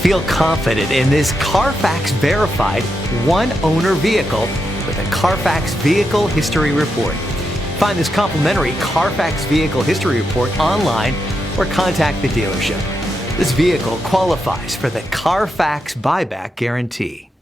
Feel confident in this Carfax verified one-owner vehicle with a Carfax Vehicle History Report. Find this complimentary Carfax Vehicle History Report online or contact the dealership. This vehicle qualifies for the Carfax Buyback Guarantee.